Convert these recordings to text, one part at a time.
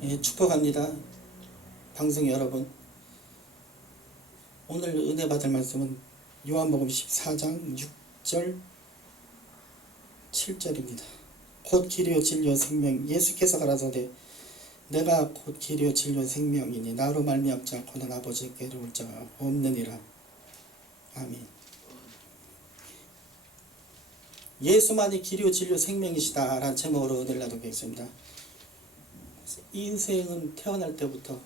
예, 축복합니다. 방송 여러분. 오늘 은혜 받을 말씀은 요한복음 14장 6절 7절입니다. 곧 길이요 진리요 생명. 예수께서 가라사대 내가 곧 길이요 진리요 생명이니 나로 말미암지 않고는 아버지께로 올 자가 없느니라. 아멘. 예수만이 길이요 진리요 생명이시다 라는 제목으로 은혜를 나누겠습니다. 인생은 태어날 때부터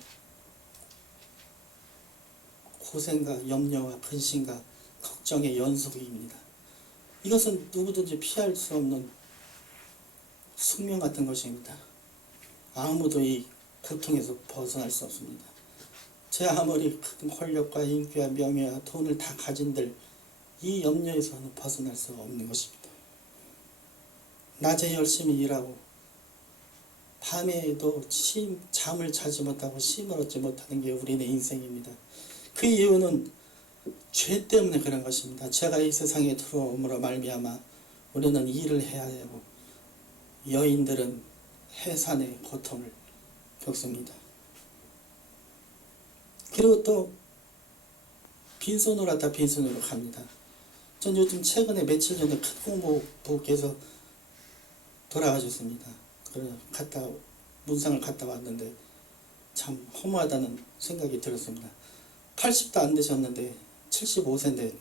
고생과 염려와 근심과 걱정의 연속입니다. 이것은 누구든지 피할 수 없는 숙명 같은 것입니다. 아무도 이 고통에서 벗어날 수 없습니다. 제 아무리 큰 권력과 인기와 명예와 돈을 다 가진들 이 염려에서는 벗어날 수 없는 것입니다. 낮에 열심히 일하고 밤에도 잠을 자지 못하고 쉼을 얻지 못하는 게 우리의 인생입니다. 그 이유는 죄 때문에 그런 것입니다. 죄가 이 세상에 들어옴으로 말미암아 우리는 일을 해야 되고 여인들은 해산의 고통을 겪습니다. 그리고 또 빈손으로 왔다 빈손으로 갑니다. 전 요즘 최근에 며칠 전에 큰 공보부께서 돌아가셨습니다. 그래 갔다 문상을 갔다 왔는데 참 허무하다는 생각이 들었습니다. 80도 안 되셨는데 75세인데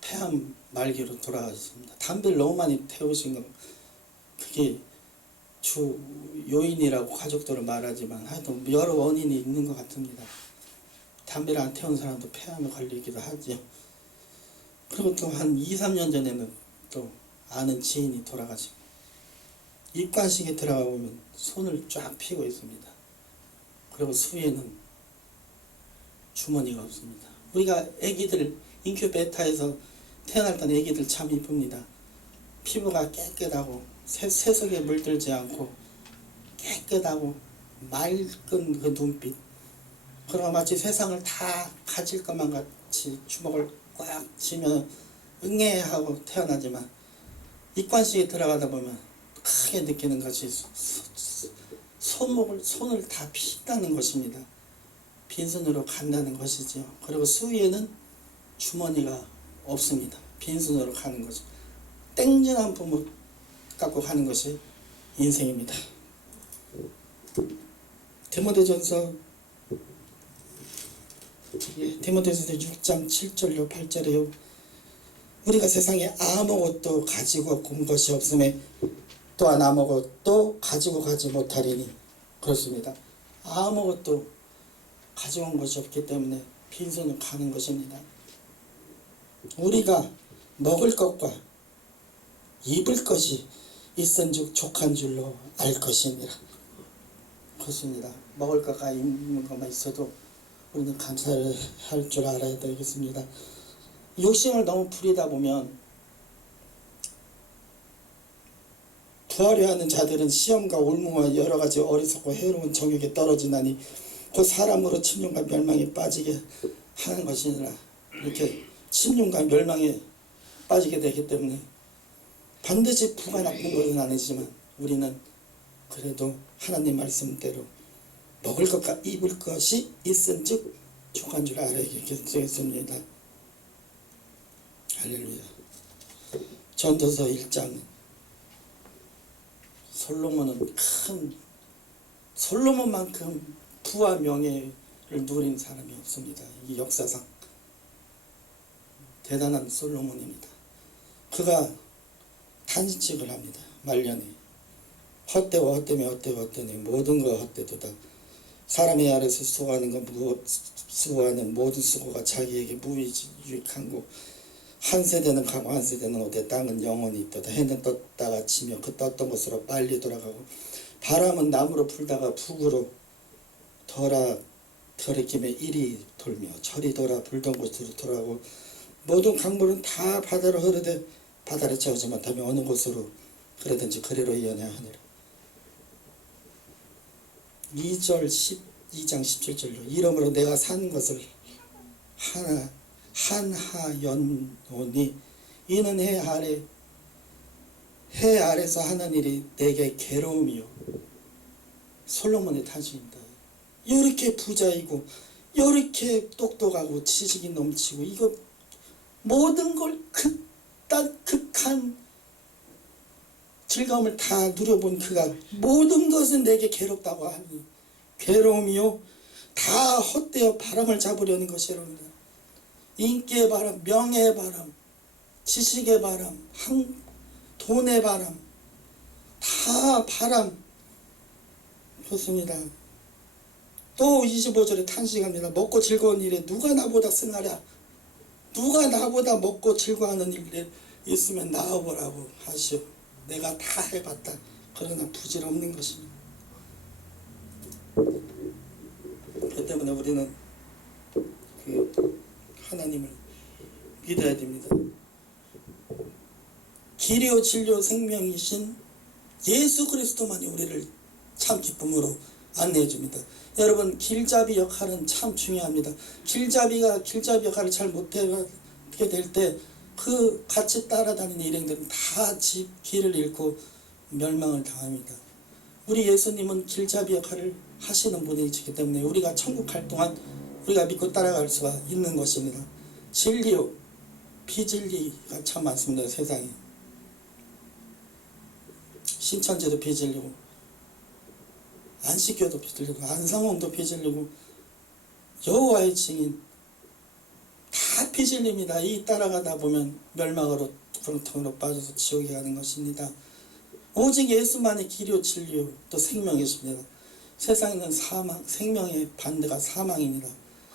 폐암 말기로 돌아가셨습니다. 담배를 너무 많이 태우신 건 그게 주 요인이라고 가족들은 말하지만 하여튼 여러 원인이 있는 것 같습니다. 담배를 안 태운 사람도 폐암에 걸리기도 하죠. 그리고 또 한 2, 3년 전에는 또 아는 지인이 돌아가시고 입관식에 들어가 보면 손을 쫙 펴고 있습니다. 그리고 수위에는 주머니가 없습니다. 우리가 애기들 인큐베이터에서 태어날 때는 애기들 참 이쁩니다. 피부가 깨끗하고 세속에 물들지 않고 깨끗하고 맑은 그 눈빛, 그러고 마치 세상을 다 가질 것만 같이 주먹을 꽉 쥐면 응애하고 태어나지만 입관식에 들어가다 보면 크게 느끼는 것이 손을 다 핀다는 것입니다. 빈손으로 간다는 것이죠. 그리고 수위에는 주머니가 없습니다. 빈손으로 가는 거죠. 땡전한 부모 갖고 가는 것이 인생입니다. 디모데전서 6장 7절로 8절에요. 우리가 세상에 아무것도 가지고 온 것이 없음에 또한 아무것도 가지고 가지 못하리니. 그렇습니다. 아무것도 가지고 온 것이 없기 때문에 빈손으로 가는 것입니다. 우리가 먹을 것과 입을 것이 있은즉 족한 줄로 알 것이니라. 그렇습니다. 먹을 것과 입는 것만 있어도 우리는 감사를 할 줄 알아야 되겠습니다. 욕심을 너무 부리다 보면 부하려 하는 자들은 시험과 올무와 여러 가지 어리석고 해로운 정욕에 떨어지나니 곧 사람으로 침륜과 멸망에 빠지게 하는 것이니라. 이렇게 침륜과 멸망에 빠지게 되기 때문에 반드시 부가 나쁜 것은 아니지만 우리는 그래도 하나님 말씀대로 먹을 것과 입을 것이 있은즉 족한 줄 알아야 되겠습니다. 할렐루야. 전도서 1장. 솔로몬만큼 부와 명예를 누린 사람이 없습니다. 이 역사상 대단한 솔로몬입니다. 그가 탄식을 합니다. 말년에 헛되고 헛되며 헛되고 헛되니 모든 거 헛되도다. 사람의 아래서 수고하는 것 수고하는 모든 수고가 자기에게 무유익한고 한 세대는 가고 한 세대는 오되 땅은 영원히 있도다. 해는 떴다가 지며 그 떴던 곳으로 빨리 돌아가고 바람은 남으로 불다가 북으로 덜의 김에 이리 돌며 철이 돌아 불던 곳으로 돌아가고 모든 강물은 다 바다로 흐르되 바다를 채우지 못하며 어느 곳으로 흐르든지 그리로 이어내야 하니라. 2장 17절로 이러므로 내가 산 것을 한하연노니 이는 해 아래서 하는 일이 내게 괴로움이요 솔로몬의 탄식입니다. 이렇게 부자이고 이렇게 똑똑하고 지식이 넘치고 이거 모든 걸 극한 즐거움을 다 누려본 그가 모든 것은 내게 괴롭다고 하니 괴로움이요 다 헛되어 바람을 잡으려는 것이랍니다. 인기의 바람, 명예의 바람, 지식의 바람, 돈의 바람, 다 바람. 좋습니다. 또 25절에 탄식합니다. 먹고 즐거운 일에 누가 나보다 승하랴. 누가 나보다 먹고 즐거워하는 일에 있으면 나와보라고 하시오. 내가 다 해봤다. 그러나 부질없는 것입니다. 그 때문에 우리는 그 하나님을 믿어야 됩니다. 길이요 진리요 생명이신 예수 그리스도만이 우리를 참 기쁨으로 안내해 줍니다. 여러분 길잡이 역할은 참 중요합니다. 길잡이가 길잡이 역할을 잘 못하게 될 때 그 같이 따라다니는 일행들은 다 길을 잃고 멸망을 당합니다. 우리 예수님은 길잡이 역할을 하시는 분이시기 때문에 우리가 천국 갈 동안 우리가 믿고 따라갈 수가 있는 것입니다. 진리요 비진리가 참 많습니다. 세상에 신천지도 비진리고 안식교도 비진리고 안상홍도 비진리고 여호와의 증인 다 비진리입니다. 이 따라가다 보면 멸망으로 구렁텅이로 빠져서 지옥에 가는 것입니다. 오직 예수만의 길이요 진리요 또 생명이십니다. 세상에는 사망, 생명의 반대가 사망입니다.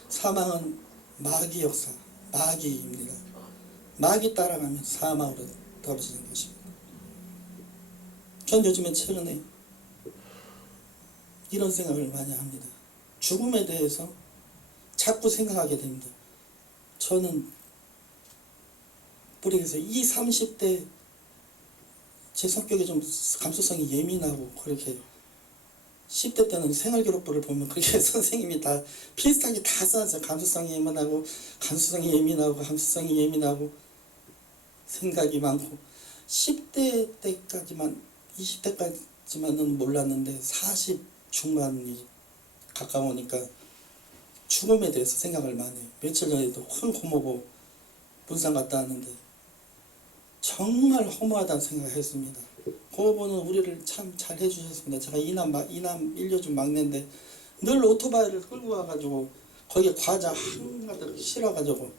사망은 마귀 역사, 마귀입니다. 마귀 따라가면 사망으로 떨어지는 것입니다. 전 요즘에 최근에 이런 생각을 많이 합니다. 죽음에 대해서 자꾸 생각하게 됩니다. 저는 모르겠어요. 20, 30대 제 성격이 좀 감수성이 예민하고 그렇게 10대 때는 생활기록부를 보면 그렇게 선생님이 다 비슷하게 다 써놨어요. 감수성이 예민하고 감수성이 예민하고 감수성이 예민하고 생각이 많고 10대 때까지만 20대까지만은 몰랐는데 40 중반이 가까우니까 죽음에 대해서 생각을 많이 해요. 며칠 전에도 큰 고모부 문상 갔다 왔는데 정말 허무하다는 생각을 했습니다. 고모부는 우리를 참 잘 해주셨습니다. 제가 이남 1녀중 막내인데 늘 오토바이를 끌고 와가지고 거기에 과자 한가득 실어가지고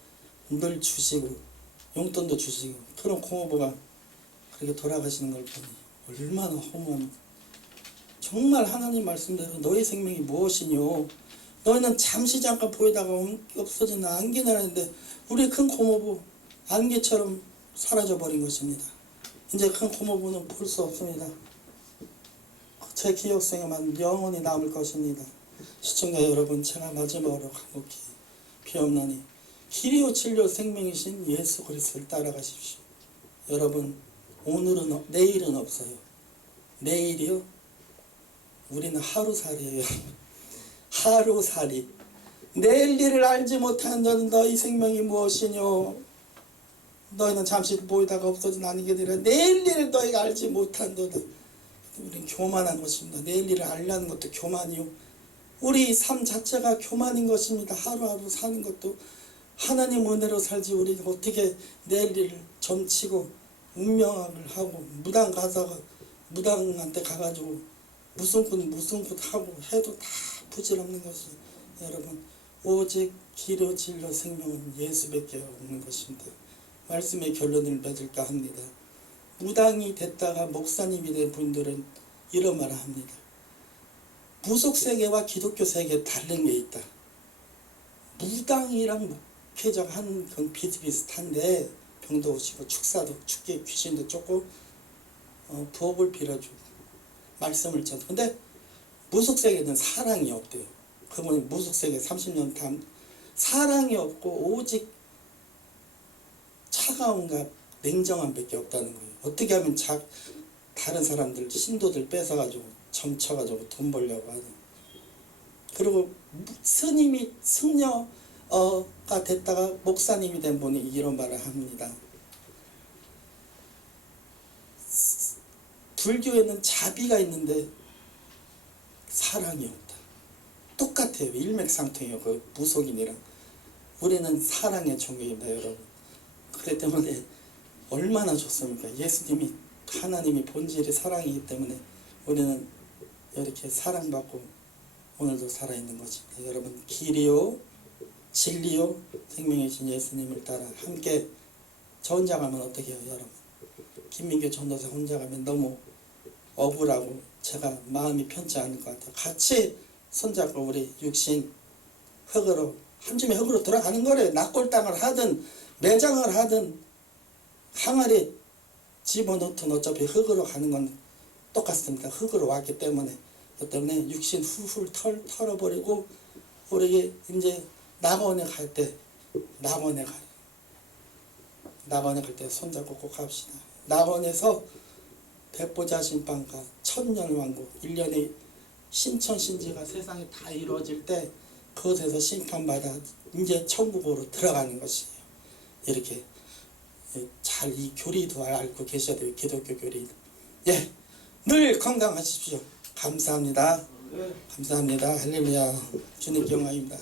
늘 주시고 용돈도 주시고 그런 고모부가 그렇게 돌아가시는 걸 보니 얼마나 허무합니다. 정말 하나님 말씀대로 너의 생명이 무엇이뇨? 너희는 잠시 잠깐 보이다가 없어지는 안개나라는데 우리 큰 고모부 안개처럼 사라져버린 것입니다. 이제 큰 고모부는 볼 수 없습니다. 제 기억 속에만 영원히 남을 것입니다. 시청자 여러분, 제가 마지막으로 간곡히 비옵나니 길이요 진리요 생명이신 예수 그리스도를 따라가십시오. 여러분, 오늘은 내일은 없어요. 내일이요? 우리는 하루살이에요. 하루살이. 내일 일을 알지 못하는 너는 너희 생명이 무엇이뇨? 너희는 잠시 보이다가 없어진 아니게 되라. 내일 일을 너희가 알지 못한도다. 우리는 교만한 것입니다. 내일 일을 알려는 것도 교만이요. 우리 삶 자체가 교만인 것입니다. 하루하루 사는 것도 하나님 은혜로 살지 우리가 어떻게 내일 일을 점치고 운명을 하고 무당한테 가가지고 무슨 굿 하고 해도 다 부질없는 것이 여러분 오직 길이요 진리요 생명은 예수밖에 없는 것입니다. 말씀의 결론을 맺을까 합니다. 무당이 됐다가 목사님이 된 분들은 이런 말을 합니다. 무속세계와 기독교 세계에 다른 게 있다. 무당이랑 목회자가 하는 건 비슷비슷한데 병도 오시고 축사도 축계 귀신도 쫓고 부업을 빌어주고 말씀을 전하고 근데 무속세계는 사랑이 없대요. 그분이 무속세계 30년 단 사랑이 없고 오직 차가움과 냉정함 밖에 없다는 거예요. 어떻게 하면 다른 사람들 신도들 뺏어가지고 점쳐가지고 돈 벌려고 하는. 그리고 스님이 승려가 됐다가 목사님이 된 분이 이런 말을 합니다. 불교에는 자비가 있는데 사랑이 없다. 똑같아요. 일맥상통해요. 그 무속인이랑. 우리는 사랑의 종교입니다, 여러분. 그렇기 때문에 얼마나 좋습니까? 예수님이, 하나님이 본질이 사랑이기 때문에 우리는 이렇게 사랑받고 오늘도 살아있는 것입니다. 여러분, 길이요 진리요 생명이신 예수님을 따라 함께, 저 혼자 가면 어떻게 해요, 여러분? 김민교 전도사 혼자 가면 너무 억울하고 제가 마음이 편치 않을 것 같아요. 같이 손잡고 우리 육신 흙으로, 한 줌의 흙으로 들어가는 거래요. 납골당을 하든 매장을 하든 항아리에 집어넣든 어차피 흙으로 가는 건 똑같습니다. 흙으로 왔기 때문에 육신 훌훌 털어버리고 우리 이제 낙원에 갈 때 낙원에 갈 때 손잡고 꼭 갑시다. 낙원에서 백보자신방과 천년왕국 1년의 신천신지가 세상에 다 이루어질 때 그곳에서 심판받아 이제 천국으로 들어가는 것이에요. 이렇게 잘 이 교리도 알고 계셔야 돼요. 기독교 교리. 예, 늘 건강하십시오. 감사합니다. 감사합니다. 할렐루야. 주님께 영광입니다.